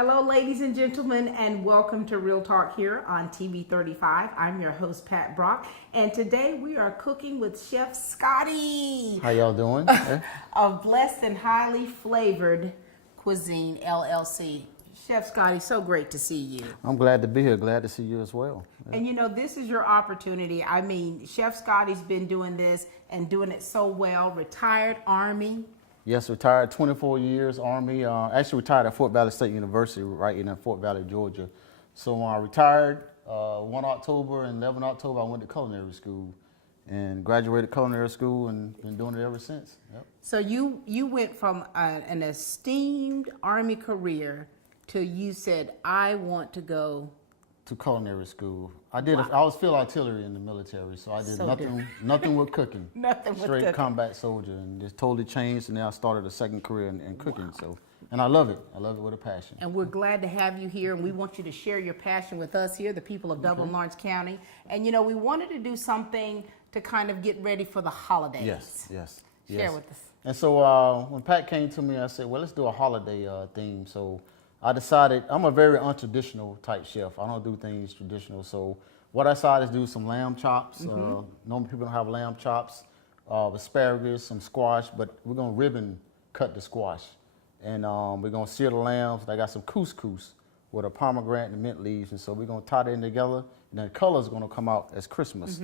Hello, ladies and gentlemen, and welcome to Real Talk here on TV 35. I'm your host, Pat Brock, and today we are cooking with Chef Scottie. How y'all doing? Of Blessed and Highly Flavored Cuisine, LLC. Chef Scottie, so great to see you. I'm glad to be here. Glad to see you as well. And you know, this is your opportunity. I mean, Chef Scottie's been doing this and doing it so well. Retired Army. Yes, retired 24 years Army. Actually retired at Fort Valley State University right in Fort Valley, Georgia. So when I retired 1 October and 11 October, I went to culinary school and graduated culinary school and been doing it ever since. Yep. So you went from an esteemed Army career to you said, I want to go to culinary school. I did. Wow. I was field artillery in the military, so I did nothing with cooking. Nothing with Straight cooking. combat soldier, and just totally changed. And then I started a second career in cooking. Wow. So, and I love it. I love it with a passion. And we're glad to have you here, and we want you to share your passion with us here, the people of Dublin, Lawrence County. And you know, we wanted to do something to kind of get ready for the holidays. Yes. Share with us. And so when Pat came to me, I said, well, let's do a holiday theme. So I decided, I'm a very untraditional type chef. I don't do things traditional. So what I decided is do some lamb chops. Normally people don't have lamb chops, asparagus, some squash, but we're going to ribbon cut the squash. And we're going to sear the lambs. I got some couscous with a pomegranate and mint leaves. And so we're going to tie that in together. And then the colors are going to come out as Christmas,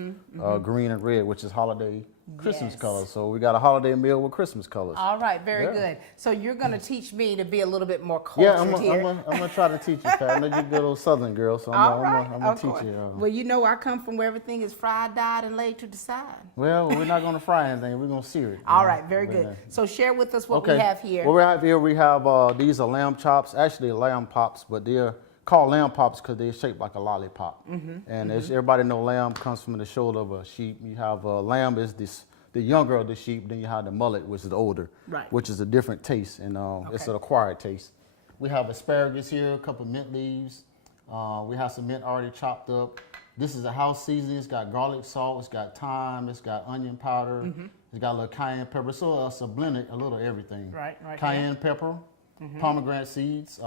green and red, which is holiday Christmas colors. So we got a holiday meal with Christmas colors. All right, very good. So you're going to teach me to be a little bit more cultured here. I'm going to try to teach you, Pat. I know you're a good old Southern girl, so I'm going to teach you. Well, you know I come from where everything is fried, dyed, and laid to the side. Well, we're not going to fry anything. We're going to sear it. All right, very good. So share with us what we have here. What we have here, we have these are lamb chops, actually lamb pops, but they're called lamb pops because they're shaped like a lollipop. And as everybody know, lamb comes from the shoulder of a sheep. You have lamb is the younger of the sheep, then you have the mullet, which is the older, which is a different taste, and it's an acquired taste. We have asparagus here, a couple mint leaves. We have some mint already chopped up. This is a house seasoning. It's got garlic salt, it's got thyme, it's got onion powder, it's got a little cayenne pepper. So it's a blended, a little everything. Right cayenne pepper, pomegranate seeds.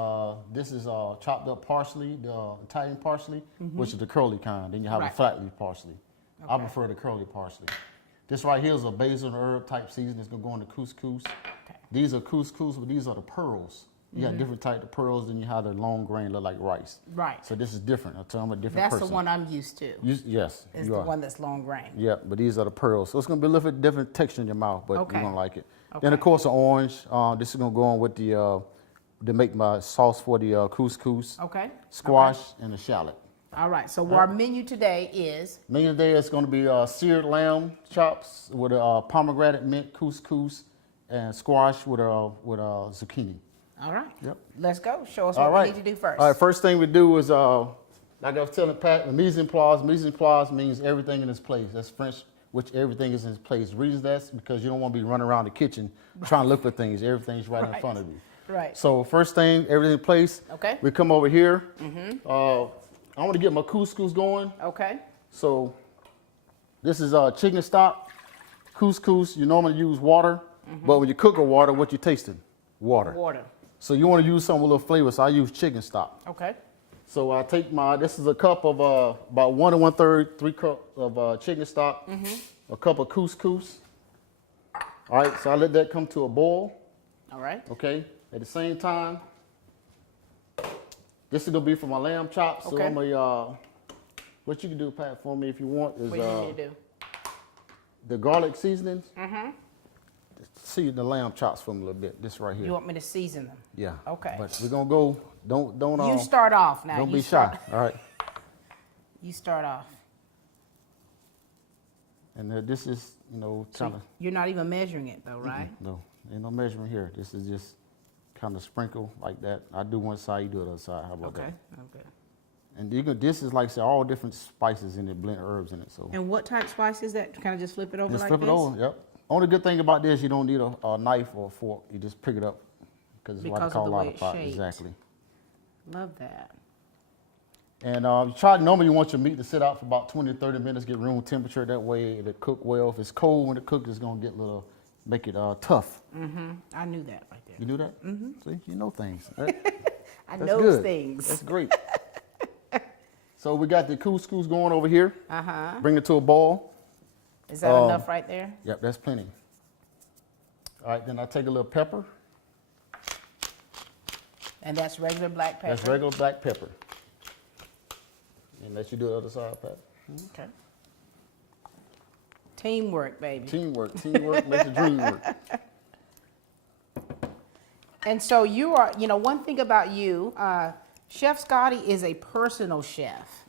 This is chopped up parsley, the Italian parsley, which is the curly kind. Then you have the flat leaf parsley. I prefer the curly parsley. This right here is a basil and herb type seasoning. It's gonna go into couscous. These are couscous, but these are the pearls. You got different type of pearls, and you have the long grain look like rice. Right. So this is different. I'll tell them a different That's person. the one I'm used to. Yes, Is you the are. one that's long grain. Yeah, but these are the pearls. So it's gonna be a little bit different texture in your mouth, but you're gonna like it. Then of course the orange. This is gonna go on with the to make my sauce for the couscous. Squash and the shallot. All right, so our menu today is? Menu today is going to be seared lamb chops with a pomegranate mint couscous and squash with a zucchini. All right. Yep. Let's go. Show us what we need to do first. All right, first thing we do is, like I was telling Pat, the mise en place. Mise en place means everything in its place. That's French, which everything is in its place. The reason that's because you don't want to be running around the kitchen trying to look for things. Everything's right in front of you. Right. So first thing, everything in place. Okay. We come over here. I want to get my couscous going. Okay. So this is chicken stock. Couscous, you normally use water, but when you cook with water, what you tasting? Water. Water. So you want to use something with a little flavor, so I use chicken stock. Okay. So I take this is a cup of about 1 1/3, 3 cups of chicken stock, a cup of couscous. All right, so I let that come to a boil. All right. Okay. At the same time, this is gonna be for my lamb chops. So I'm what you can do, Pat, for me if you want is what do you need to do? the garlic seasonings. See the lamb chops for me a little bit. This right here. You want me to season them? Yeah. Okay. But we're gonna go. Don't. You start off now. Don't be shy. All right. You start off. And this is, kind of. You're not even measuring it though, right? No, ain't no measurement here. This is just kind of sprinkle like that. I do one side, you do the other side. How about that? Okay. And this is like I said, all different spices in it, blend herbs in it. So. And what type of spice is that? Kind of just flip it over Just like flip this? it over. Yep. Only good thing about this, you don't need a knife or a fork. You just pick it up because it's what I call a lollipop. Exactly. Love that. And normally you want your meat to sit out for about 20 to 30 minutes, get room temperature. That way it'll cook well. If it's cold when it cooks, it's gonna make it tough. I knew that right there. You knew that? See, you know things. I That's know good. things. That's great. So we got the couscous going over here. Uh-huh. Bring it to a boil. Is that enough right there? Yep, that's plenty. All right, then I take a little pepper. And that's regular black pepper? That's regular black pepper. And let you do the other side, Pat. Okay. Teamwork, baby. Teamwork makes the dream work. And so you are, one thing about you, Chef Scottie is a personal chef,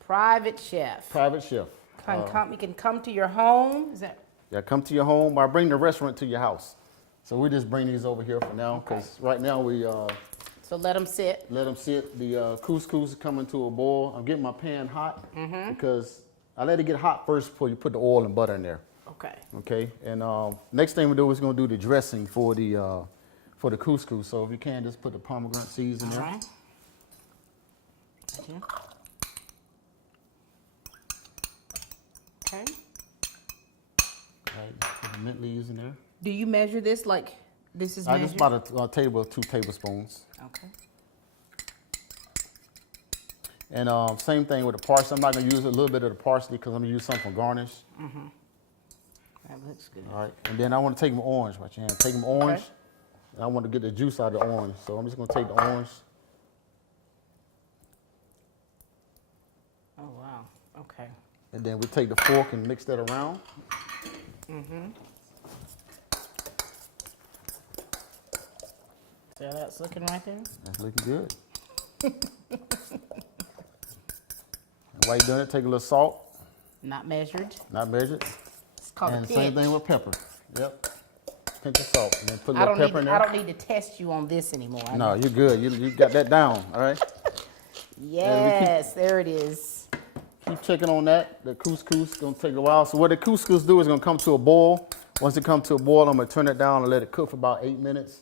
private chef. Private chef. You can come to your home. Is that? Yeah, come to your home. I bring the restaurant to your house. So we just bring these over here for now because right now we So let them sit. let them sit. The couscous is coming to a boil. I'm getting my pan hot because I let it get hot first before you put the oil and butter in there. Okay. Okay, and next thing we do is going to do the dressing for the couscous. So if you can, just put the pomegranate seeds in there. All right. Okay. All right, put the mint leaves in there. Do you measure this like this is I measured? just about a table of 2 tablespoons. Okay. And same thing with the parsley. I'm not going to use a little bit of the parsley because I'm going to use some for garnish. That looks good. All right, and then I want to take them orange, right your hand. Take them orange. Okay. And I want to get the juice out of the orange. So I'm just going to take the orange. Oh, wow. Okay. And then we take the fork and mix that around. So that's looking right there? That's looking good. And while you're doing it, take a little salt, Not measured. not measured. It's called And a same pinch. thing with pepper. Yep. Pinch of salt. And then put a I little don't, pepper in need, there. I don't need to test you on this anymore. I No, know. you're good. You got that down, all right? Yes, there it is. Keep checking on that. The couscous is going to take a while. So what the couscous do is going to come to a boil. Once it comes to a boil, I'm going to turn it down and let it cook for about 8 minutes.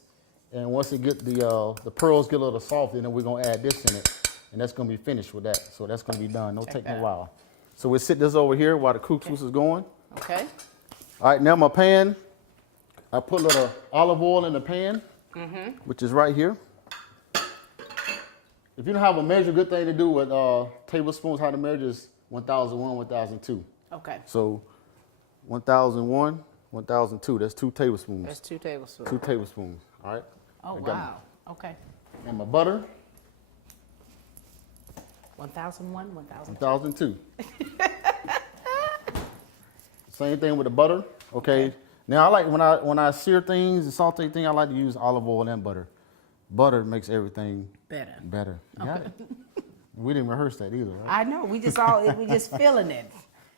And once it get the pearls get a little soft, then we're going to add this in it. And that's going to be finished with that. So that's going to be done. Don't take no while. So we'll sit this over here while the couscous is going. Okay. All right, now my pan, I put a little olive oil in the pan, which is right here. If you don't have a measure, good thing to do with tablespoons, how to measure is 1001, 1002. Okay. So 1001, 1002, that's 2 tablespoons. That's 2 tablespoons. 2 tablespoons, all right? Oh, I got wow. Okay. And my butter, 1001, 1000. 1002. Same thing with the butter, okay? Now I like when I sear things and saute things, I like to use olive oil and butter. Butter makes everything better. You got it? We didn't rehearse that either, right? I know. We just feeling it.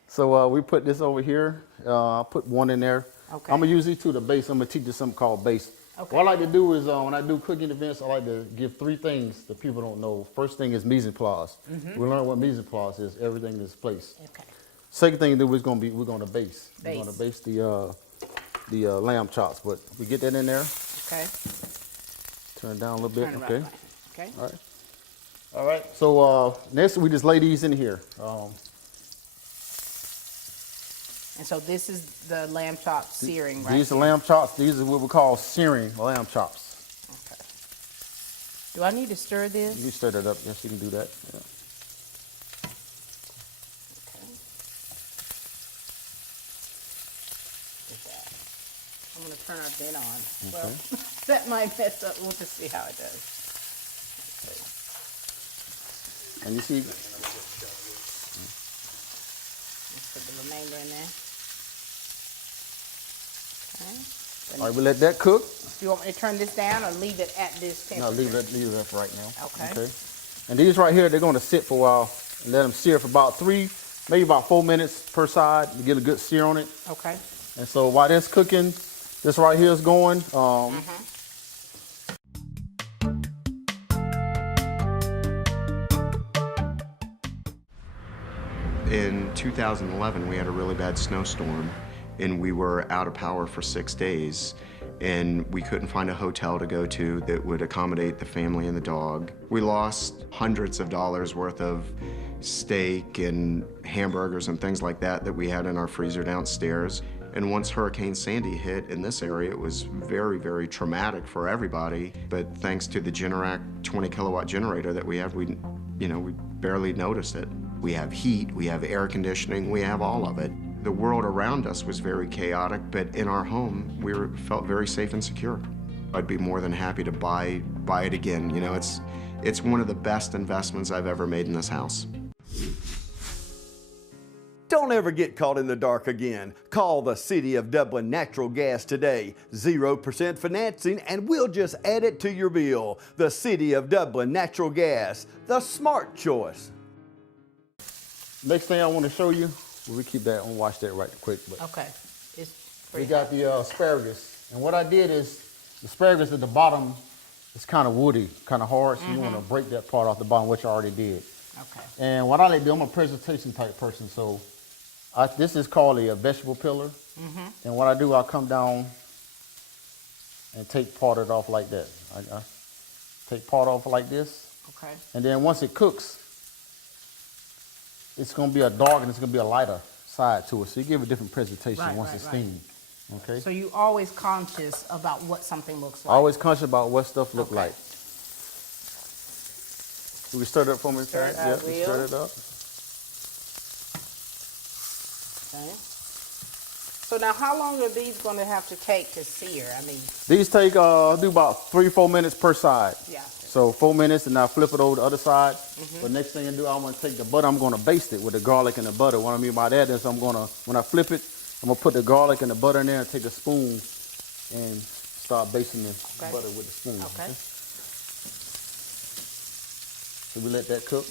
So we put this over here. I'll put one in there. Okay. I'm gonna use these two, the base. I'm gonna teach you something called base. Okay. What I like to do is when I do cooking events, I like to give 3 things that people don't know. First thing is mise en place. We learn what mise en place is. Everything is placed. Okay. Second thing to do is we're gonna base. We're Base. gonna base the lamb chops. But we get that in there. Okay. Turn it down a little bit. Turn it Okay. right. Okay. All right. All right. So next we just lay these in here. And so this is the lamb chop searing, right? These are lamb chops. These are what we call searing lamb chops. Okay. Do I need to stir this? You stir that up. Yes, you can do that. Yeah. Okay. Get that. I'm going to turn our bin on. Well, that might mess up. We'll just see how it does. Okay. And you see, Let's put the remainder in there. Okay. all right, we let that cook. Do you want me to turn this down or leave it at this No, temperature? leave it up right now. Okay. And these right here, they're going to sit for a while and let them sear for about 3, maybe about 4 minutes per side to get a good sear on it. Okay. And so while that's cooking, this right here is going. In 2011, we had a really bad snowstorm, and we were out of power for 6 days, and we couldn't find a hotel to go to that would accommodate the family and the dog. We lost hundreds of dollars worth of steak and hamburgers and things like that we had in our freezer downstairs. And once Hurricane Sandy hit in this area, it was very, very traumatic for everybody. But thanks to the Generac 20 kilowatt generator that we have, we barely noticed it. We have heat, we have air conditioning, we have all of it. The world around us was very chaotic, but in our home, felt very safe and secure. I'd be more than happy to buy it again. You know, it's one of the best investments I've ever made in this house. Don't ever get caught in the dark again. Call the City of Dublin Natural Gas today. 0% financing and we'll just add it to your bill. The City of Dublin Natural Gas, the smart choice. Next thing I want to show you, we keep that and watch that right quick. But Okay. we got the asparagus. And what I did is, the asparagus at the bottom is kind of woody, kind of hard, so you want to break that part off the bottom, which I already did. Okay. And what I like to do, I'm a presentation type person, so this is called a vegetable pillar. And what I do, I come down and take part of it off like that. I take part off like this. Okay. And then once it cooks, it's going to be a dark and it's going to be a lighter side to it. So you give a different presentation Right, once right, it's right. steamed. Okay? So you always conscious about what something looks like. Always conscious about what stuff look Okay. like. Will you stir it up for me, Stir it, Pat? I Yep, will. stir it up. Okay. So now how long are these going to have to take to sear? I mean, These take, do about 3-4 minutes per side. yeah. So 4 minutes, and I flip it over the other side. But next thing I do, I'm going to take the butter. I'm going to baste it with the garlic and the butter. What I mean by that is when I flip it, I'm going to put the garlic and the butter in there and take a spoon and start basting the butter with the spoon. Okay. So we let that cook.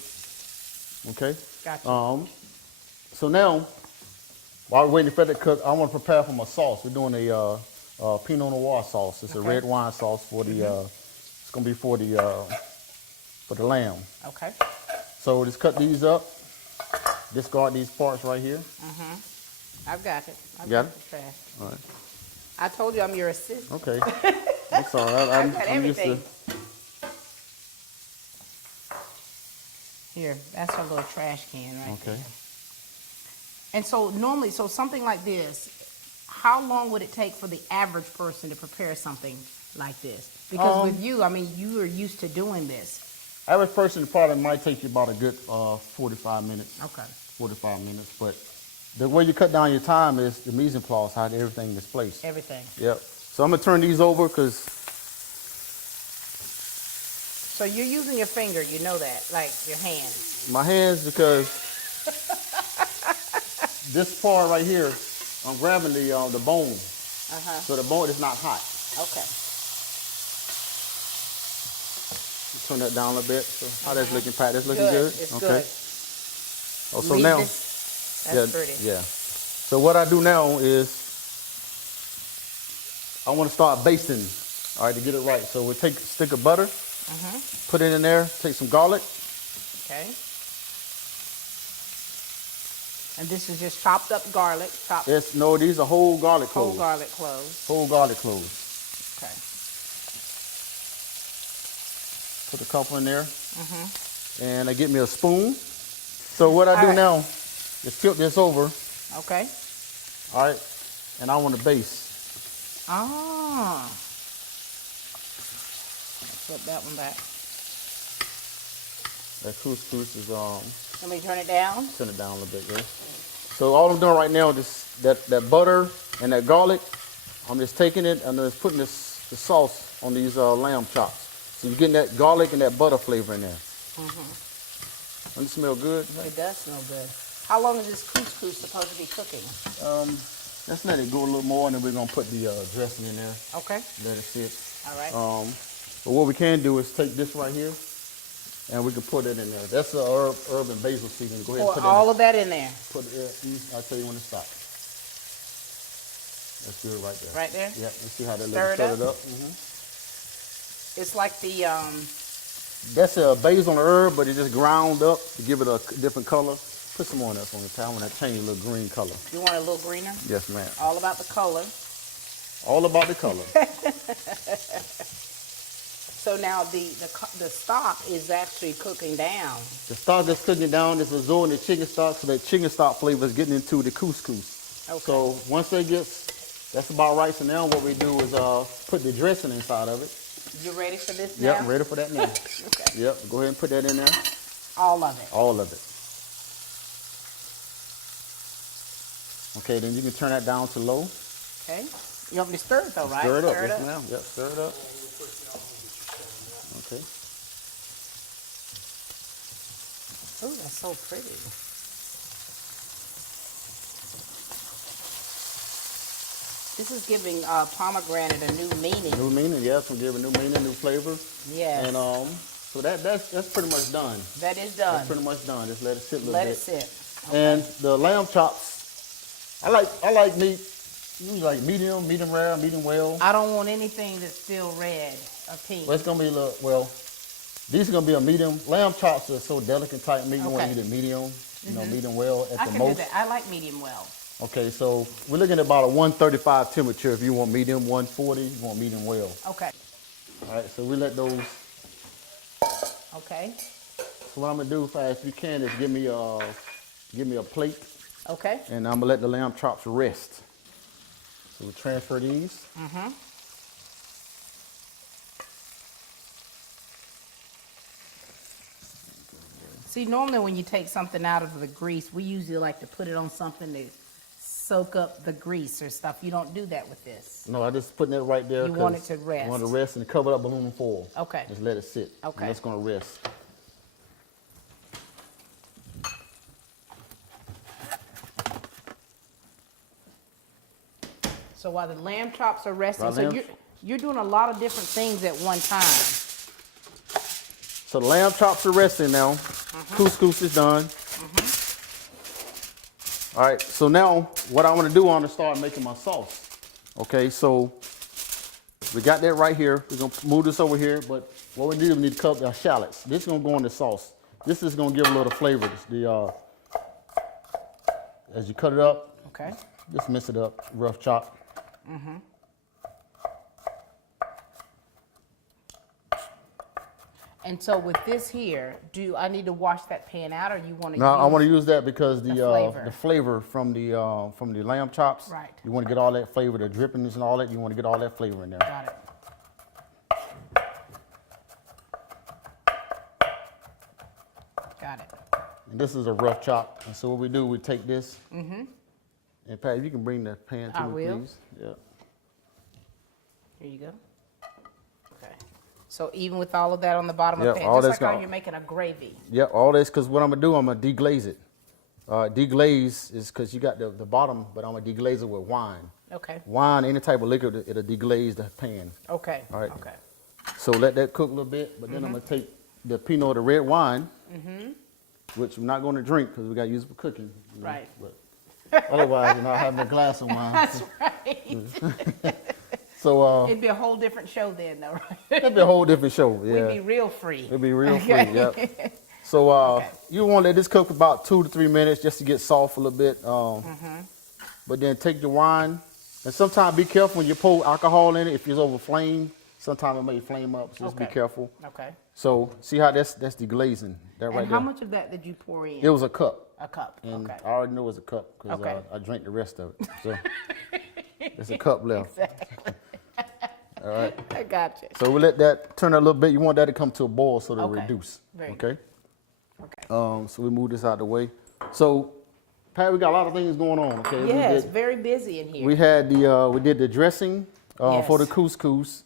Okay. Gotcha. So now, while we're waiting for that to cook, I want to prepare for my sauce. We're doing a Pinot Noir sauce. It's a red wine sauce for the. It's gonna be for the lamb. Okay. So just cut these up. Discard these parts right here. I've got it. I've Got got it? the trash. All right. I told you I'm your assistant. Okay. I'm sorry. I've got I'm used to. everything. Here, that's our little trash can right Okay. there. And so normally, so something like this, how long would it take for the average person to prepare something like this? Because with you, I mean, you are used to doing this. Average person probably might take you about a good 45 minutes. Okay. 45 minutes. But the way you cut down your time is the mise en place, how everything is placed. Everything. Yep. So I'm gonna turn these over because So you're using your finger, you know that, like your hands. my hands, because this part right here, I'm grabbing the bone, so the bone is not hot. Okay. Turn that down a little bit. So how that's looking, Pat? That's looking good. It's Okay. good. Oh, so Leave now, this- yeah, That's pretty. yeah. So what I do now is I want to start basting. All right, to get it right. So we'll take a stick of butter, put it in there. Take some garlic. Okay. And this is just chopped up garlic, No, these are whole garlic whole cloves. garlic cloves. Whole garlic cloves. Okay. Put a couple in there. And I get me a spoon. So what I do All right. now is flip this over. Okay. All right. And I want to baste. Ah. Flip that one back. That couscous is Let me turn it down. turn it down a little bit, guys. So all I'm doing right now is that butter and that garlic. I'm just taking it and just putting the sauce on these lamb chops. So you're getting that garlic and that butter flavor in there. Doesn't it smell good? It does smell good. How long is this couscous supposed to be cooking? Let's let it go a little more, and then we're gonna put the dressing in there. Okay. Let it sit. All right. But what we can do is take this right here, and we can put it in there. That's a herb and basil seasoning. Go ahead and Pour put all it of that in there. Put it. I'll tell you when to stop. That's good right there. Right there? Yeah. Let's see how that Stir looks. it Stir up? it up. It's like the That's a basil and herb, but it just ground up to give it a different color. Put some on that for me, pal. I want to change a little green color. you want it a little greener? Yes, ma'am. All about the color. All about the color. So now the stock is actually cooking down. The stock is cooking down. It's absorbing the chicken stock, so that chicken stock flavor is getting into the couscous. Okay. So once they that's about right. So now what we do is put the dressing inside of it. You ready for this now? Yep, I'm ready for that now. Okay. Yep, go ahead and put that in there. All of it. All of it. Okay, then you can turn that down to low. Okay. You want me to stir it though, right? Stir it up, yes ma'am. Yep, stir it up. Okay. Oh, that's so pretty. This is giving pomegranate a new meaning. New meaning, yes. We'll give a new meaning, new flavor. Yes. And so that's pretty much done. That is done. That's pretty much done. Just let it sit a little Let bit. it sit. Okay. And the lamb chops, I like meat. You like medium rare, medium well. I don't want anything that's still red or pink. Well, it's gonna be a little, well, these are gonna be a medium. Lamb chops are so delicate type meat. You want to eat it medium, you know, medium well at I the can most. do that. I like medium well. Okay, so we're looking at about a 135 temperature if you want medium, 140 you want medium well. Okay. All right, so we let those. Okay. So what I'm gonna do, fast as you can, is give me a plate, Okay. and I'm gonna let the lamb chops rest. So we transfer these. See, normally when you take something out of the grease, we usually like to put it on something to soak up the grease or stuff. You don't do that with this. No, I just putting it right there. You want 'cause it to rest. I want it to rest and cover it up aluminum foil. Okay. Just let it sit. Okay. And it's gonna rest. So while the lamb chops are resting, While so lamb- you're doing a lot of different things at one time. So the lamb chops are resting now. Couscous is done. All right, so now what I want to do, I want to start making my sauce. Okay, so we got that right here. We're going to move this over here, but what we need to cut our shallots. This is going to go in the sauce. This is going to give a little flavor. As you cut it up, Okay. just mix it up, rough chop. And so with this here, do I need to wash that pan out, or you want to? No, I want to use that because the the flavor from the lamb chops. Right. You want to get all that flavor, the drippings and all that. You want to get all that flavor in there. Got it. Got it. And this is a rough chop. And so what we do, we take this. And Pat, if you can bring the pan to I me, will. please. Yeah. Here you go. Okay. So even with all of that on the bottom Yeah, of the pan, all just that's like how gone. you're making a gravy. Yeah, all this, because what I'm going to do, I'm going to deglaze it. Deglaze is because you got the bottom, but I'm going to deglaze it with wine. Okay. Wine, any type of liquor, it'll deglaze the pan. Okay. All right. Okay. So let that cook a little bit, but then I'm going to take the Pinot, the red wine, which I'm not going to drink because we got to use it for cooking. You know, Right. But otherwise, you know, I have a glass of wine. That's right. So It'd be a whole different show then, though, right? it'd be a whole different show. Yeah. We'd be real free. It'd be real free. Okay. Yep. So Okay. you want to let this cook for about 2 to 3 minutes just to get soft a little bit. But then take the wine, and sometimes be careful when you pour alcohol in it. If it's over flame, sometimes it may flame up. So just be Okay. careful. Okay. So see how that's deglazing. That right And there. how much of that did you pour in? It was a cup. A cup. And Okay. I already know it was a cup because Okay. I drank the rest of it. So there's a cup left. All right. I got you. So we let that turn a little bit. You want that to come to a boil so to Okay. reduce. Very Okay. Okay. So we move this out of the way. So Pat, we got a lot of things going on. Okay. Yes, very busy in here. We had we did the dressing for the Yes. couscous.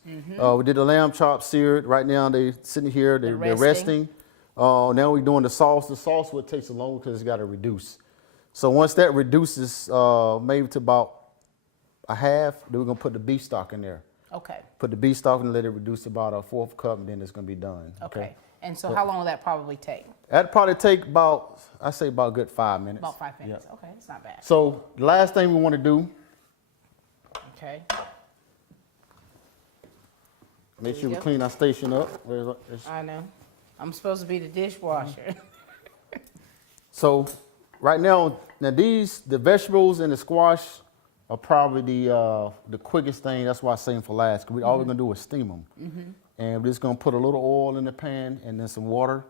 We did the lamb chops seared. Right now they sitting here. They're resting. Now we're doing the sauce. The sauce would take so long because it's got to reduce. So once that reduces, maybe to about a half, then we're gonna put the beef stock in there. Okay. Put the beef stock and let it reduce to about a 1/4 cup, and then it's gonna be done. Okay. And so how long will that probably take? That'd probably take about, I say about a good 5 minutes. About 5 minutes. Yeah. Okay, it's not bad. So the last thing we want to do, Okay. make There sure you we go. clean our station up. I know. I'm supposed to be the dishwasher. So right now the vegetables and the squash are probably the quickest thing. That's why I save them for last. 'Cause all we're gonna do is steam them. And we're just gonna put a little oil in the pan and then some water.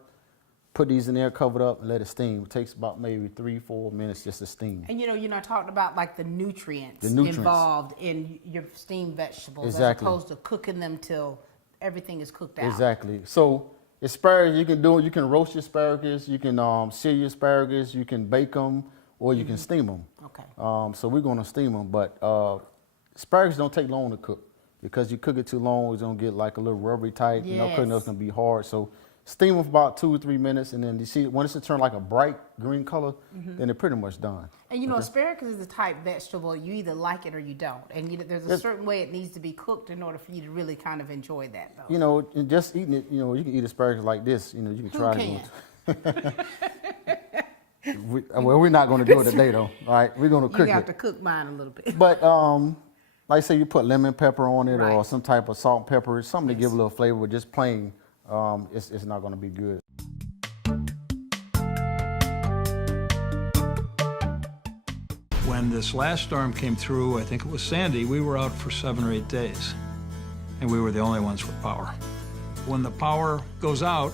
put these in there, cover it up, and let it steam. It takes about maybe 3-4 minutes just to steam. And you know, talking about like the nutrients, nutrients involved in your steamed vegetables, Exactly. as opposed to cooking them till everything is cooked out. Exactly. So asparagus, you can roast your asparagus, you can sear your asparagus, you can bake them, or you can steam them. Okay. So we're going to steam them, but asparagus don't take long to cook because you cook it too long, it's going to get like a little rubbery type. You know, cooking it's going to be hard. So steam them for about 2 or 3 minutes, and then you see when it's turn like a bright green color, then they're pretty much done. And you know, asparagus is the type vegetable you either like it or you don't, and there's a certain way it needs to be cooked in order for you to really kind of enjoy that, though. You know, and just eating it, you know, you can eat asparagus like this. You know, you can try it. Well, we're not going to do it today, though. All right, we're going to cook it. You have to cook mine a little bit. But like say you put lemon pepper on it, Right. or some type of salt and pepper, something to give a little flavor. But just plain, it's not going to be good. When this last storm came through, I think it was Sandy, we were out for 7 or 8 days, and we were the only ones with power. When the power goes out,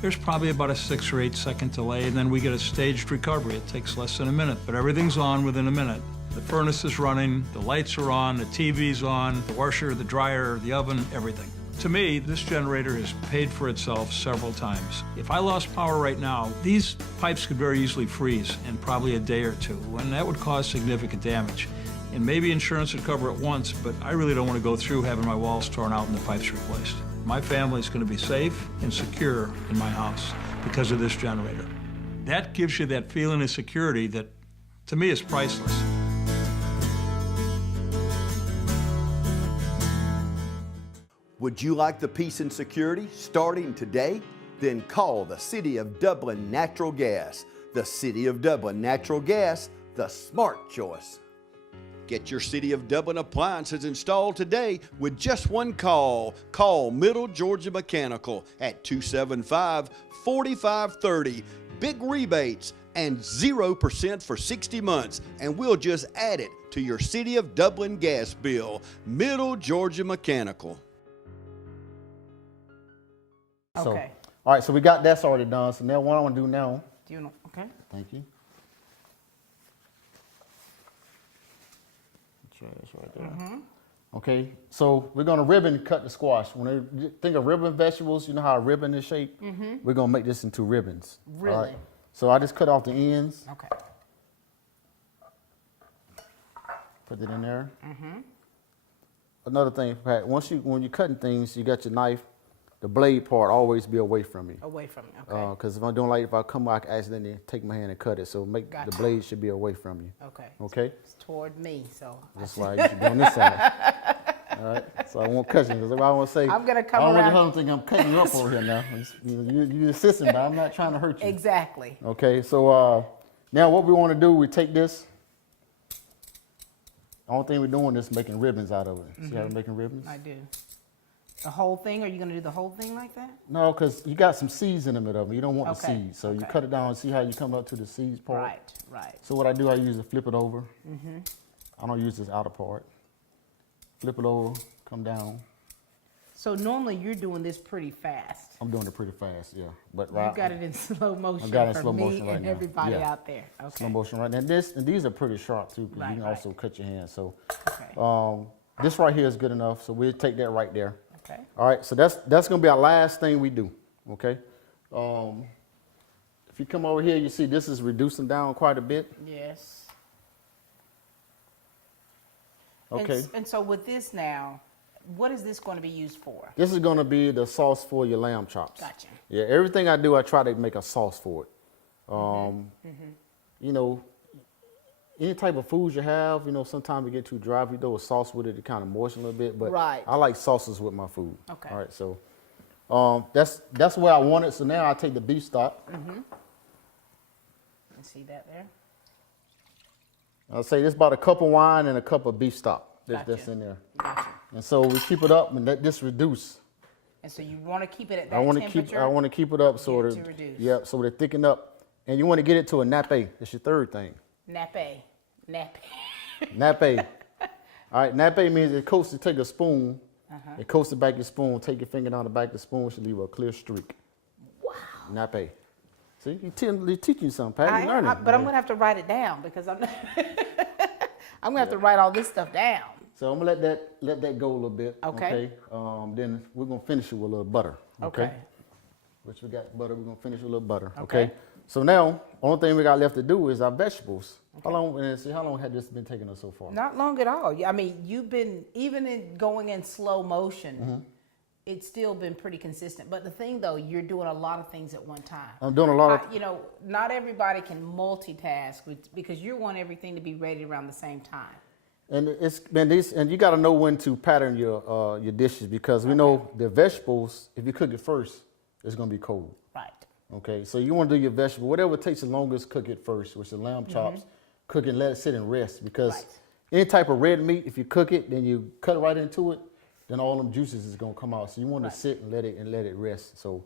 there's probably about a 6 or 8 second delay, and then we get a staged recovery. It takes less than a minute, but everything's on within a minute. The furnace is running, the lights are on, the TV's on, the washer, the dryer, the oven, everything. To me, this generator has paid for itself several times. If I lost power right now, these pipes could very easily freeze in probably a day or two, and that would cause significant damage. And maybe insurance would cover it once, but I really don't want to go through having my walls torn out and the pipes replaced. My family's going to be safe and secure in my house because of this generator. That gives you that feeling of security that, to me, is priceless. Would you like the peace and security starting today? Then call the City of Dublin Natural Gas. The City of Dublin Natural Gas, the smart choice. Get your City of Dublin appliances installed today with just one call. Call Middle Georgia Mechanical at 275-4530. Big rebates and 0% for 60 months, and we'll just add it to your City of Dublin gas bill. Middle Georgia Mechanical. So, Okay. all right, so we got that's already done. So now what I want to do now, Do you know? Okay. thank you. Trash right there. Okay, so we're gonna ribbon cut the squash. When you think of ribbon vegetables, you know how a ribbon is shaped? We're gonna make this into ribbons. all right? Really? So I just cut off the ends, Okay. put it in there. Another thing, Pat, when you're cutting things, you got your knife, the blade part always be away from you. Away from it. Okay. Because if I'm doing like, if I come back, I accidentally take my hand and cut it. So make Gotcha. the blade should be away from you. Okay. Okay? It's toward me, so That's why you should be on this side. All right? So I won't cut you, because if I want to say, I'm gonna come I don't around- want you to think I'm cutting you up over here now. You're assisting, but I'm not trying to hurt you. exactly. Okay, so now what we want to do, we take this. The only thing we're doing is making ribbons out of it. See how we're making ribbons? I do. The whole thing? Are you gonna do the whole thing like that? No, because you got some seeds in the middle of it. You don't want the Okay, seeds. So you okay. cut it down and see how you come up to the seeds part. Right. Right. So what I do, I usually flip it over. I don't use this outer part. Flip it over, come down. So normally you're doing this pretty fast. I'm doing it pretty fast, yeah. But You right, got it in slow motion got it in for slow me motion right and now. everybody Yeah. out there. Okay. slow motion right now. And these are pretty sharp too, because Right, you can right. also cut your hand. So Okay. this right here is good enough. So we'll take that right there. Okay. All right, so that's gonna be our last thing we do, okay? If you come over here, you see this is reducing down quite a bit, Yes. okay? And so with this now, what is this going to be used for? This is gonna be the sauce for your lamb chops. Gotcha. Yeah, everything I do, I try to make a sauce for it. You know, any type of food you have, you know, sometimes it get too dry. If you throw a sauce with it, it kind of moisten a little bit. But Right. I like sauces with my food. Okay. All right, so that's where I want it. So now I take the beef stock. You see that there? I'll say this about a cup of wine and a cup of beef stock that's Gotcha. in there. Gotcha. And so we keep it up and let this reduce. And so you want to keep it at that I want to temperature? keep it up so Get it that to reduce. Yep, so they thicken up. And you want to get it to a nappe. That's your third thing. Nappe. Nappe. All right, nappe means it coats to take a spoon. It coats the back of your spoon. Take your finger down the back of the spoon. Should leave a clear streak. Wow. Nappe. See, you teach you something, Pat. You learning. But I'm gonna have to write it down because I'm not I'm gonna have to write all this stuff down. So I'm gonna let that go a little bit. Okay. Then we're gonna finish it with a little butter. Okay. Which we got butter. We're gonna finish with a little butter. Okay. So now, only thing we got left to do is our vegetables. How long had this been taking us so far? Not long at all. I mean, you've been even in going in slow motion. It's still been pretty consistent. But the thing, though, you're doing a lot of things at one time. I'm doing a lot of. You know, not everybody can multitask because you want everything to be ready around the same time. And it's been this, and you got to know when to pattern your dishes because we know the vegetables. If you cook it first, it's gonna be cold. Right. Okay, so you want to do your vegetable, whatever takes the longest, cook it first, which is lamb chops. Cook it, let it sit and rest because any type of red meat, if you cook it, then you cut it right into it, then all them juices is gonna come out. So you want to sit and let it rest. So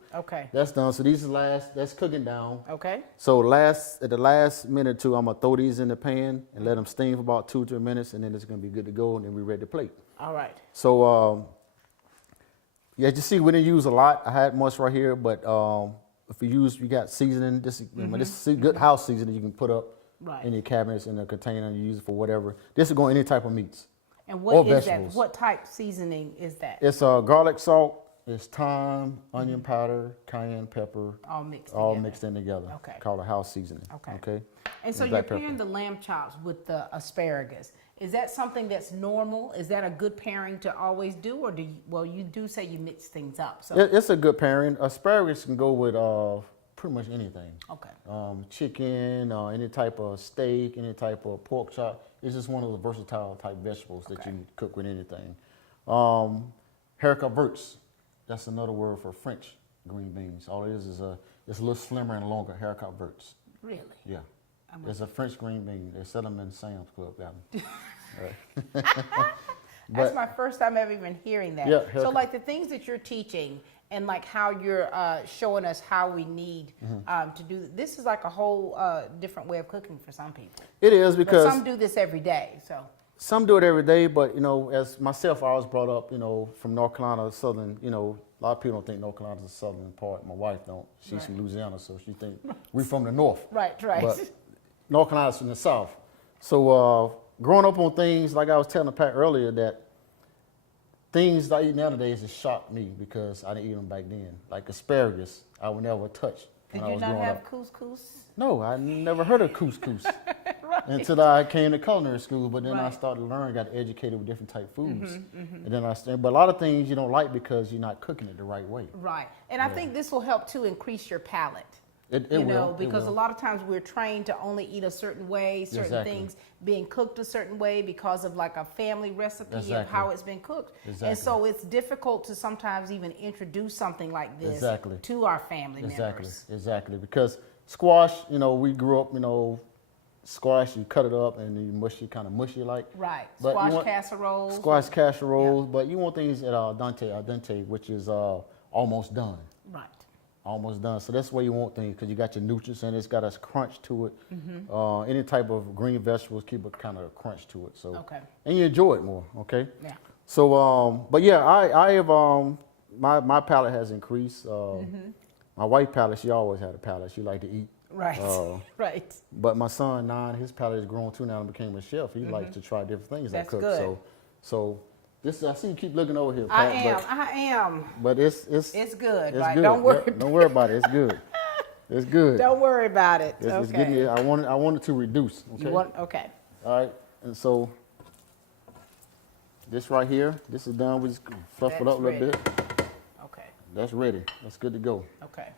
that's done. So these are that's cooking down. Okay. So at the last minute or two, I'm gonna throw these in the pan and let them steam for about 2 or 3 minutes, and then it's gonna be good to go, and then we're ready to plate. All right. So yeah, you see, we didn't use a lot. I had much right here, but if you got seasoning, this is good house seasoning you can put up in your cabinets in a container and you use it for whatever. This is going any type of meats. And what is vegetables. That? What type seasoning is that? It's garlic salt, it's thyme, onion powder, cayenne pepper. All mixed in together. Okay. Called a house seasoning. Okay. And so you're pairing the lamb chops with the asparagus. Is that something that's normal? Is that a good pairing to always do, or you do say you mix things up? So it's a good pairing. Asparagus can go with pretty much anything. Okay. Chicken, any type of steak, any type of pork chop. It's just one of the versatile type vegetables that you can cook with anything. Haricot verts. That's another word for French green beans. All it is it's a little slimmer and longer. Haricot verts. Really? Yeah. It's a French green bean. They sell them in Sam's Club. That's my first time ever even hearing that. Yeah, so like the things that you're teaching and like how you're showing us how we need to do this is like a whole different way of cooking for some people. It is because some do this every day. So some do it every day, but as myself, I was brought up, from North Carolina, southern. A lot of people don't think North Carolina's the southern part. My wife don't. She's from Louisiana, so she think we're from the north. Right. But North Carolina's from the south. So growing up on things, like I was telling Pat earlier, that things I eat nowadays has shocked me because I didn't eat them back then. Like asparagus, I would never touch. Did you not have couscous? No, I never heard of couscous until I came to culinary school. But then I started learning, got educated with different type foods. And then but a lot of things you don't like because you're not cooking it the right way. Right. And I think this will help to increase your palate. It will. Because a lot of times we're trained to only eat a certain way, certain things being cooked a certain way because of like a family recipe of how it's been cooked. And so it's difficult to sometimes even introduce something like this to our family members. Exactly. Because squash, we grew up, squash, you cut it up and you kind of mushy like. Right. Squash casseroles. Squash casseroles, but you want things at al dente, which is almost done. Right. Almost done. So that's where you want things because you got your nutrients and it's got a crunch to it. Any type of green vegetables keep a kind of crunch to it. So and you enjoy it more. Okay. Yeah. So but yeah, I have my palate has increased. My wife palate, she always had a palate. She liked to eat. Right. Right. But my son, his palate has grown too now and became a chef. He likes to try different things I cook. Good. So this I see you keep looking over here, Pat. I am. But it's good. It's good. Don't worry. Don't worry about it. It's good. It's good. Don't worry about it. It's good. I wanted to reduce. Okay. Okay. All right. And so this right here, this is done. We just fluff it up a little bit. Okay. That's ready. That's good to go. Okay.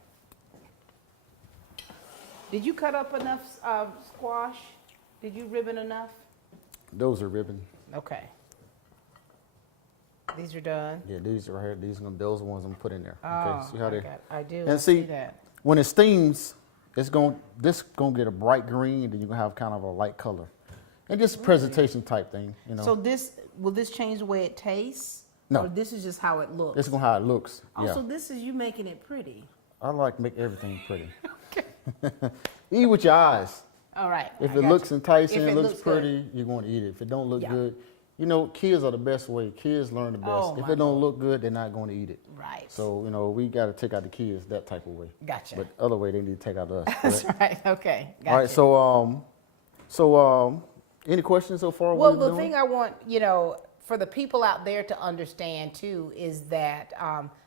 Did you cut up enough squash? Did you ribbon enough? Those are ribbon. Okay. These are done? Yeah, these are right here. Those are the ones I'm going to put in there. Oh, see how I do. And see that. When it steams, this gonna get a bright green, then you're going to have kind of a light color. And just a presentation type thing, So will this change the way it tastes? No. Or this is just how it looks? This is how it looks. So this is you making it pretty. I like to make everything pretty. Okay. Eat with your eyes. All right. If it looks enticing, it looks pretty, you're going to eat it. If it don't look good, You know, kids are the best way. Kids learn the best. Oh, If my it don't look good, they're not going to eat it. Right. So, you know, we got to take out the kids that type of way. Gotcha. But other way, they need to take out us. That's right. Okay. Gotcha. All right. So, any questions so far? Well, the thing I want, you know, for the people out there to understand too is that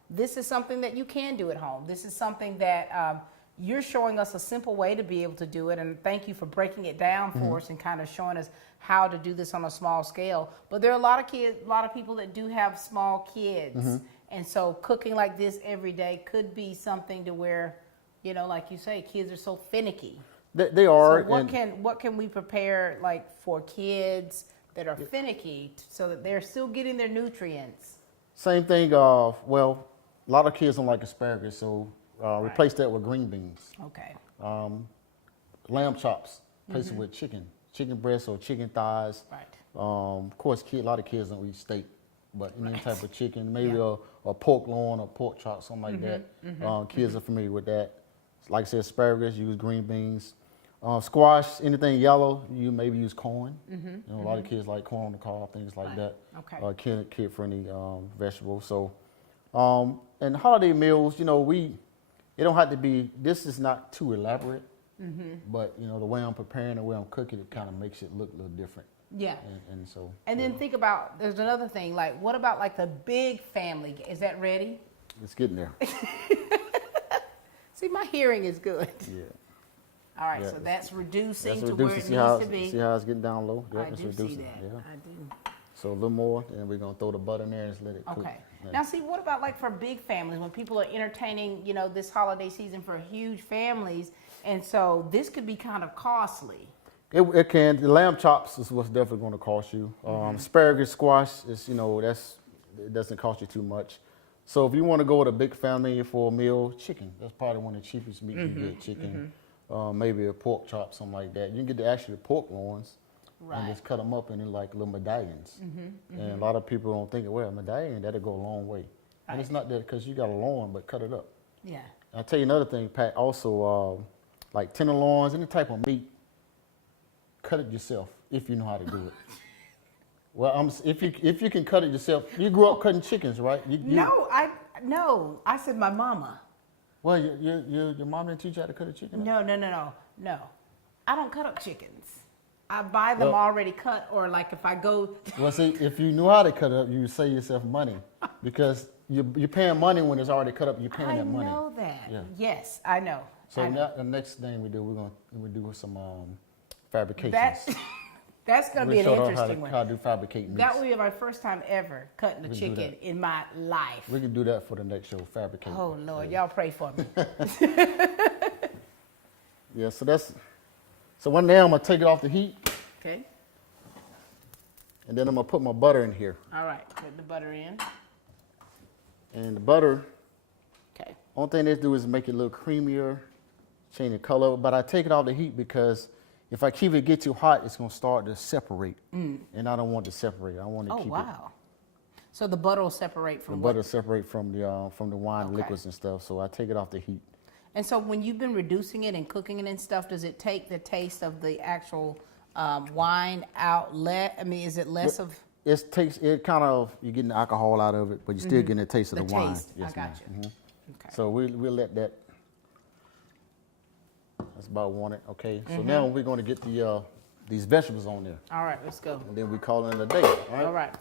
this is something that you can do at home. This is something that you're showing us a simple way to be able to do it. And thank you for breaking it down for us and kind of showing us how to do this on a small scale. But there are a lot of people that do have small kids. And so cooking like this every day could be something to where, you know, like you say, kids are so finicky. They are. So what can we prepare like for kids that are finicky so that they're still getting their nutrients? Same thing. Well, a lot of kids don't like asparagus, so replace that with green beans. Okay. Lamb chops, replace it with chicken breast or chicken thighs. Right. Of course, a lot of kids don't eat steak, but any type of chicken, maybe a pork loin or pork chop, something like that. Kids are familiar with that. Like I said, asparagus, use green beans. Squash, anything yellow, you maybe use corn. You know, a lot of kids like corn on the cob, things like that. Okay. Kid-friendly vegetables. So, and holiday meals, you know, it don't have to be. This is not too elaborate, but you know, the way I'm preparing, the way I'm cooking, it kind of makes it look a little different. Yeah. And so. And then think about, there's another thing, like what about like the big family? Is that ready? It's getting there. See, my hearing is good. Yeah. All right, Yeah, so that's reducing That's to where it reducing. needs to be. See how it's getting down low? Yeah, I it's do see reducing. that. Yeah. I do. So a little more, and we're gonna throw the butter in there and just let it cook. Okay. Yeah. Now, see, what about like for big families when people are entertaining, you know, this holiday season for huge families, and so this could be kind of costly. It can. The lamb chops is what's definitely going to cost you. Asparagus, squash is, you know, it doesn't cost you too much. So if you want to go with a big family for a meal, chicken. That's probably one of the cheapest meats you get. Chicken, maybe a pork chop, something like that. You can get the actual pork loins and just cut them up into like little medallions. And a lot of people don't think, well, a medallion, that'll go a long way. And it's not that because you got a loin, but cut it up. Yeah. I'll tell you another thing, Pat. Also, like tenderloins, any type of meat, cut it yourself if you know how to do it. Well, if you can cut it yourself, you grew up cutting chickens, right? No, I said my mama. Well, your mom didn't teach you how to cut a chicken? No. I don't cut up chickens. I buy them already cut, or like if I go. Well, see, if you knew how to cut it up, you would save yourself money because you're paying money when it's already cut up. You're paying that money. I know that. Yeah. Yes, I know. So now the next thing we do, we're do some fabrications. That's going to be an interesting one. How to do fabricate meats. That will be my first time ever cutting a chicken in my life. We can do that for the next show, fabricate. Oh, Lord, y'all pray for me. Yeah, so one day I'm going to take it off the heat. Okay. And then I'm going to put my butter in here. All right, put the butter in. And the butter, okay. Only thing they do is make it a little creamier, change the color. But I take it off the heat because if I keep it get too hot, it's going to start to separate. And I don't want it to separate. I want to keep it. Oh, wow. So the butter will separate from the butter separate from the wine liquids and stuff. So I take it off the heat. And so when you've been reducing it and cooking it and stuff, does it take the taste of the actual wine out? I mean, is it less of? It kind of, you're getting the alcohol out of it, but you're still getting the taste of the wine. Yes, I got you. Okay. So we'll let that. That's about wanted. Okay. So now we're going to get these vegetables on there. All right, let's go. And then we call it a day. All right. All right.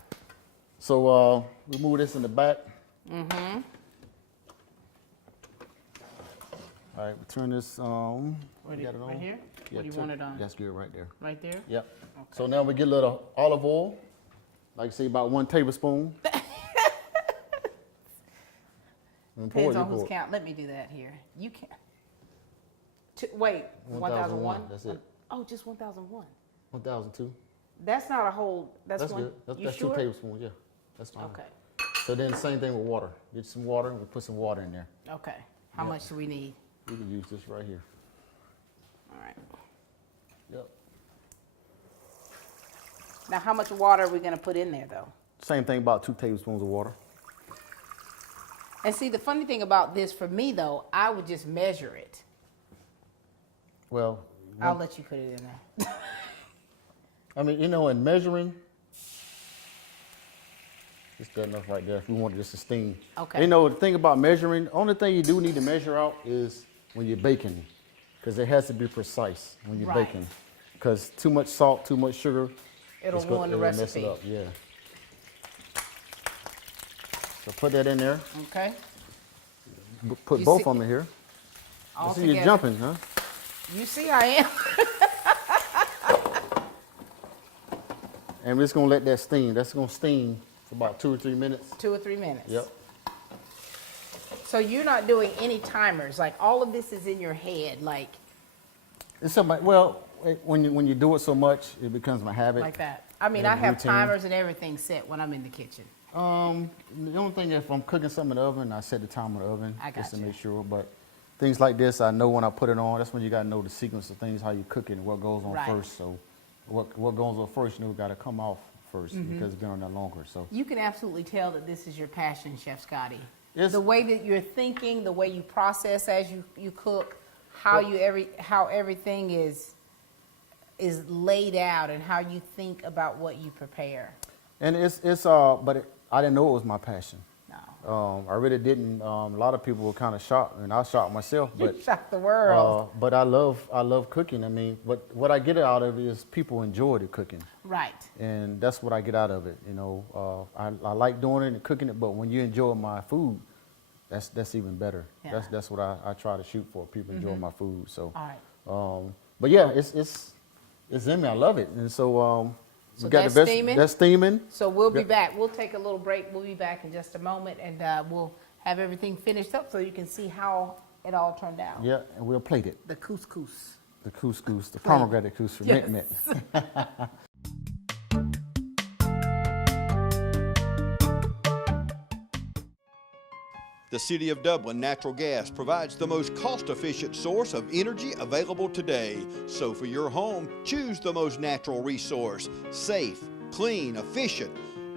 So we move this in the back. All right, we turn this on. Right here? Yeah, What do you want it on? That's good right there. Right there? Yep. Okay. So now we get a little olive oil, like say about 1 tablespoon. Depends on who's count. Let me do that here. You can't. Wait, 1001? That's it. Oh, just 1001. 1002. That's not a whole. That's one. Good. That's sure? 2 tablespoons. Yeah, that's fine. Okay. So then same thing with water. Get some water and we put some water in there. Okay. How much do we need? We can use this right here. All right. Yep. Now, how much water are we going to put in there, though? Same thing, about 2 tablespoons of water. And see, the funny thing about this for me, though, I would just measure it. Well, I'll let you put it in there. I mean, you know, in measuring, Just good enough right there if you want it just to steam. Okay. And you know, the thing about measuring, only thing you do need to measure out is when you're baking, because it has to be precise when you're Right. baking. Because too much salt, too much sugar, It'll ruin the mess recipe. it up, yeah. So put that in there. Okay. Put You both see- of them in here. All I see you together. jumping, huh? You see I am. And we're just gonna let that steam. That's gonna steam for about 2 or 3 minutes. 2 or 3 minutes. Yep. So you're not doing any timers. Like all of this is in your head, like It's somebody, well, when you do it so much, it becomes my habit. that. I mean, Yeah, I have routine. timers and everything set when I'm in the kitchen. The only thing, if I'm cooking something in the oven, I set the timer in the oven I just to gotcha. make sure. But things like this, I know when I put it on. That's when you gotta know the sequence of things, how you cook it, and what goes on Right. first. So, what goes on first, you know, got to come off first Mm-hmm. because it's been on that longer. So, You can absolutely tell that this is your passion, Chef Scottie. It's- The way that you're thinking, the way you process as you cook, how everything is laid out, and how you think about what you prepare. and I didn't know it was my passion. No, I really didn't. A lot of people were kind of shocked, and I was shocked myself. But you shock the world. but I love cooking. I mean, what I get out of it is people enjoy the cooking. Right. And that's what I get out of it. You know, I like doing it and cooking it, but when you enjoy my food, that's even better. Yeah. That's what I try to shoot for. People enjoy my food. So, All right. but yeah, it's in me. I love it. And so, So we got that's the best. steaming? That's steaming. So we'll be Yep. back. We'll take a little break. We'll be back in just a moment, and we'll have everything finished up so you can see how it all turned out. Yeah, and we'll plate it. The couscous. The couscous, the pomegranate couscous, Yes. mint. The City of Dublin Natural Gas provides the most cost-efficient source of energy available today. So for your home, choose the most natural resource. Safe, clean, efficient.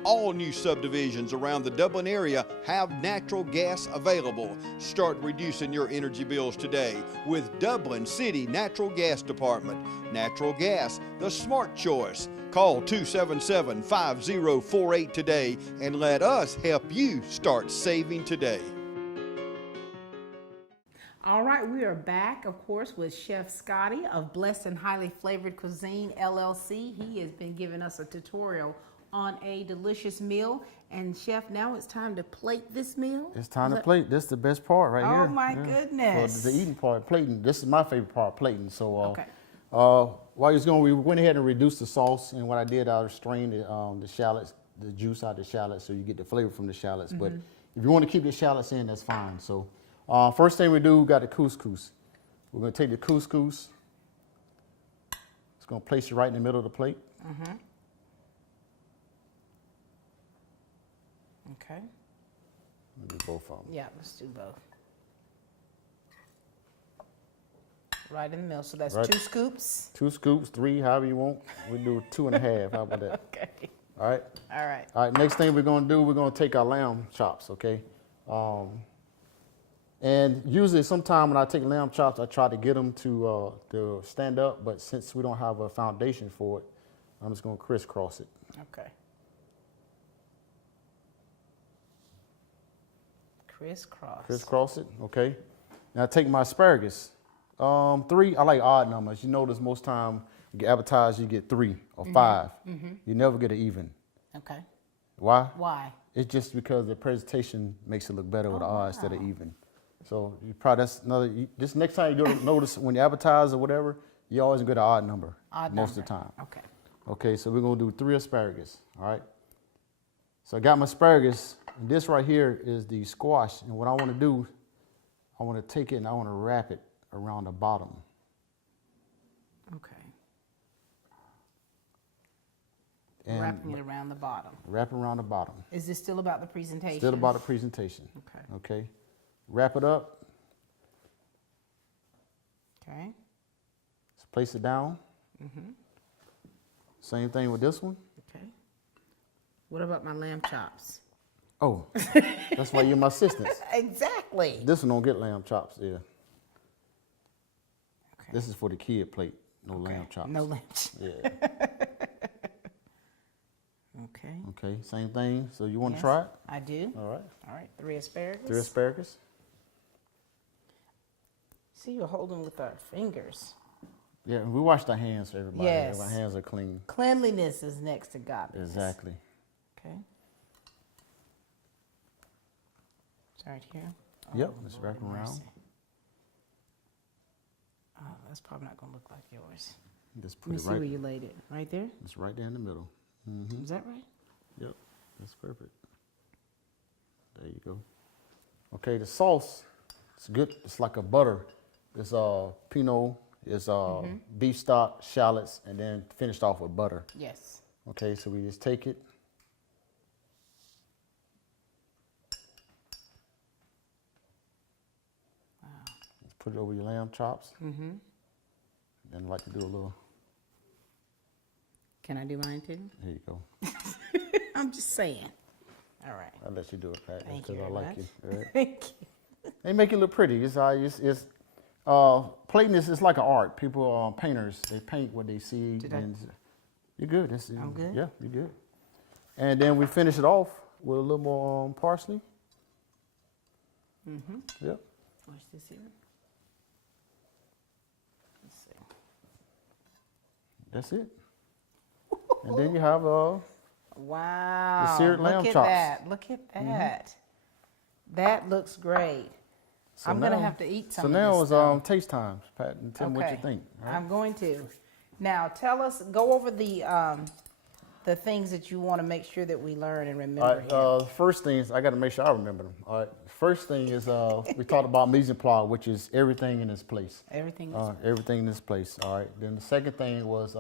All new subdivisions around the Dublin area have natural gas available. Start reducing your energy bills today with Dublin City Natural Gas Department. Natural gas, the smart choice. Call 277-5048 today and let us help you start saving today. All right, we are back, of course, with Chef Scottie of Blessed and Highly Flavored Cuisine, LLC. He has been giving us a tutorial on a delicious meal. And Chef, now it's time to plate this meal. It's time to plate. This is the best part right here. Oh my goodness. For the eating part, plating. This is my favorite part, plating. So, Okay. while you was going, we went ahead and reduced the sauce. And what I did, I strained the shallots, the juice out of the shallots, so you get the flavor from the shallots. But if you want to keep the shallots in, that's fine. So, first thing we do, we got the couscous. We're going to take the couscous. It's going to place it right in the middle of the plate. Okay. We'll do both of them. Yeah, let's do both. Right in the middle. So that's Right. 2 scoops. 2 scoops, 3, however you want. We do 2.5. How about that? Okay. All right. All right. All right. Next thing we're gonna do, we're gonna take our lamb chops. Okay. And usually, sometime when I take lamb chops, I try to get them to stand up. But since we don't have a foundation for it, I'm just gonna crisscross it. Okay. Crisscross. Crisscross it. Okay. Now I take my asparagus. 3. I like odd numbers. You notice most time you get advertised, you get 3 or 5. You never get an even. Okay. Why? Why? It's just because the presentation makes it look better with the odd instead of even. So you probably, that's another, just next time you go to notice when you advertise or whatever, you always get an odd number most of the time. Okay. Okay, so we're gonna do 3 asparagus, all right? So I got my asparagus, and this right here is the squash, and what I wanna do, I wanna take it and I wanna wrap it around the bottom. Okay. And Wrapping it around the bottom. wrap it around the bottom. Is this still about the presentation? Still about the presentation. Okay. Okay, wrap it up, Okay. let's place it down. Same thing with this one. Okay. What about my lamb chops? Oh, that's why you're my assistant. Exactly. This one don't get lamb chops, yeah. Okay. This is for the kid plate, no lamb chops. No lamb chops. Yeah. Okay. Okay. Okay, same thing. So you want to Yes, try it? I do. All right. All right, 3 asparagus. 3 asparagus. See, you're holding with our fingers. Yeah, we washed our hands, everybody. Yes. Our hands are clean. Cleanliness is next to godliness. Exactly. Okay. It's right here. Yep, Oh, let's Lord wrap have them around. mercy. Oh, that's probably not going to look like yours. Just Let put me it see where right. you laid it. Right there? It's right there in the middle. Mm-hmm. Is that right? Yep, that's perfect. There you go. Okay, the sauce, it's good. It's like a butter. It's Pinot, it's beef stock, shallots, and then finished off with butter. Yes. Okay, so we just take it. Wow. Let's put it over your lamb chops. Mm-hmm. Then I like to do a little, Can I do mine too? here you go. I'm just saying. All right. I'll let you do it, Pat, Thank you because I very like much. you. All right. Thank you. They make it look pretty. Plating is like an art. People, painters, they paint what they see. Did I- and you're good. I'm good? Yeah, you're good. And then we finish it off with a little more parsley. Mm-hmm. Yep. Watch this here. Let's see. That's it. And then you have Wow. seared Look lamb at chops. that. Look at that. That looks great. so I'm going to now- have to eat some So of now this is stuff. taste time, Pat, and tell me what you Okay. think. all right? I'm going to. Now, tell us, go over the things that you want to make sure that we learn and remember All here. right, first thing is, I got to make sure I remember them. All right, first thing is we talked about mise en place, which is everything in its place. Everything is Everything in its place. All right. Then the second thing was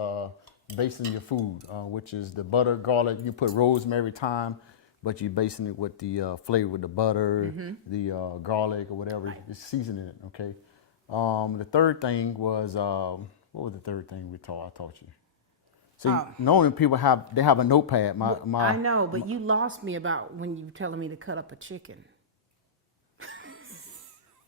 basting your food, which is the butter, garlic. You put rosemary, thyme, but you're basting it with the flavor, with the butter, the garlic, or whatever. It's seasoning it. Okay. The third thing was what was the third thing I taught you? See, knowing people have a notepad. I know, but you lost me about when you were telling me to cut up a chicken.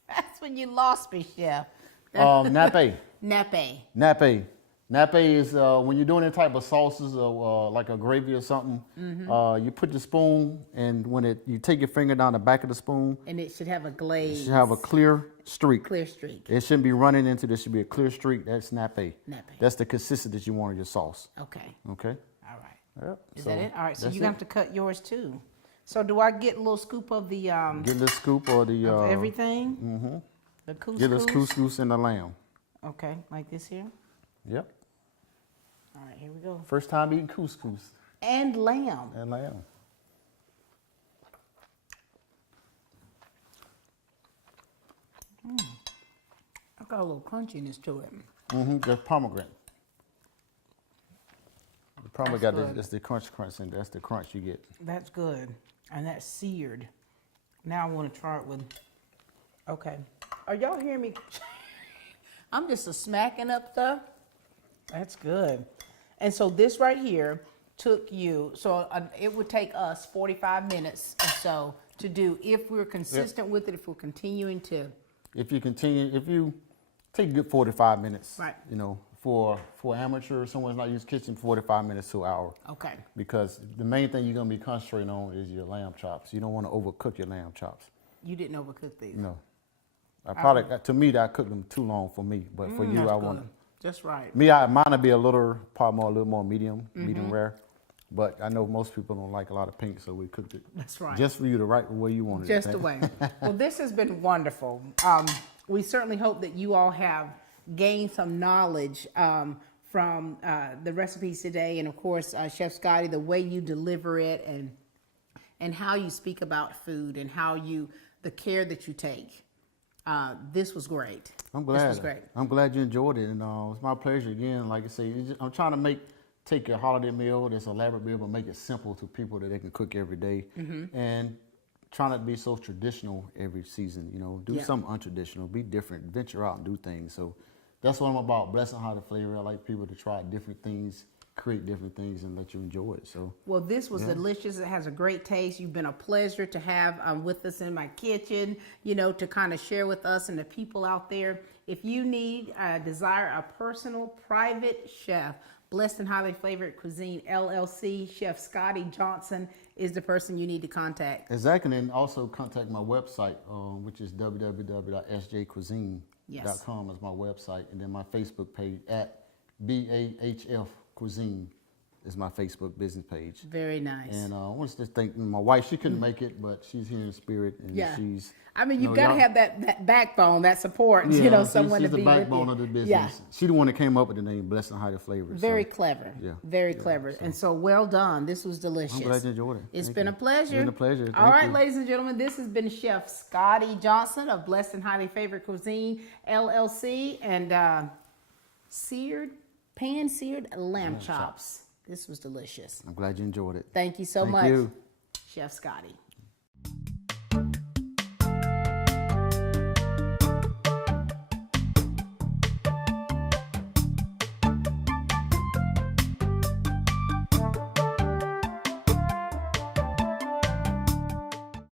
That's when you lost me, Chef. Nappe. Nappe. Nappe. Nappe is when you're doing any type of sauces or like a gravy or something. You put the spoon, and when you take your finger down the back of the spoon, And it should have a glaze. it should have a clear streak. Clear streak. It shouldn't be running into. There should be a clear streak. That's nappe. Nappe. That's the consistency that you want in your sauce. Okay. Okay. All right. Yep. Is that it? All right. So that's you're going to have to cut yours too. So do I get a little scoop of the Get the scoop or the of everything? Mm-hmm. The couscous? get us couscous and the lamb. Okay, like this here. Yep. All right, here we go. First time eating couscous And lamb. and lamb. I got a little crunchiness to it. The pomegranate. The pomegranate good. is the crunch, and that's the crunch you get. That's good. And that's seared. Now I want to try it with. Okay. Are y'all hearing me? I'm just a smacking up stuff. That's good. And so this right here took you, so it would take us 45 minutes or so to do if we're consistent with it, if we're continuing to. If you take a good 45 minutes, Right. you know, for amateur, someone's not used to kitchen, 45 minutes to an hour. Okay. Because the main thing you're gonna be concentrating on is your lamb chops. You don't want to overcook your lamb chops. You didn't overcook these. No. I probably, to me, I cooked them too long for me, but for you, That's I good. want. Just right. Mine would be a little more medium rare. But I know most people don't like a lot of pink, so we cooked it. That's right. Just for you the right way you wanted it. Just the way. Well, this has been wonderful. We certainly hope that you all have gained some knowledge from the recipes today, and of course, Chef Scottie, the way you deliver it, and how you speak about food, and how the care that you take. This was great. I'm glad. This was great. I'm glad you enjoyed it, and it's my pleasure again. Like I say, I'm trying to take a holiday meal that's elaborate meal, but make it simple to people that they can cook every day. And trying not to be so traditional every season. You know, do something untraditional, be different, venture out and do things. So that's what I'm about. Blessing how to flavor. I like people to try different things, create different things, and let you enjoy it. So Well, this was delicious. It has a great taste. You've been a pleasure to have with us in my kitchen, you know, to kind of share with us and the people out there. If you need, desire a personal, private chef, Blessed and Highly Flavored Cuisine LLC, Chef Scottie Johnson is the person you need to contact. Exactly, and also contact my website, which is www.sjcuisine.com is my website, and then my Facebook page at BAHF Cuisine is my Facebook business page. Very nice. And I want to thank my wife. She couldn't make it, but she's here in spirit, and she's. I mean, you've got to have that backbone, that support. Someone she's to be the backbone with you. of the business. Yeah. She's the one that came up with the name Blessed and Highly Flavored. Very clever. Yeah. Very clever. And so well done. This was delicious. I'm glad you enjoyed it. It's been a pleasure. It's been a pleasure. All right, you. ladies and gentlemen, this has been Chef Scottie Johnson of Blessed and Highly Flavored Cuisine LLC and pan-seared lamb chops. This was delicious. I'm glad you enjoyed it. Thank you so much, Thank you. Chef Scottie.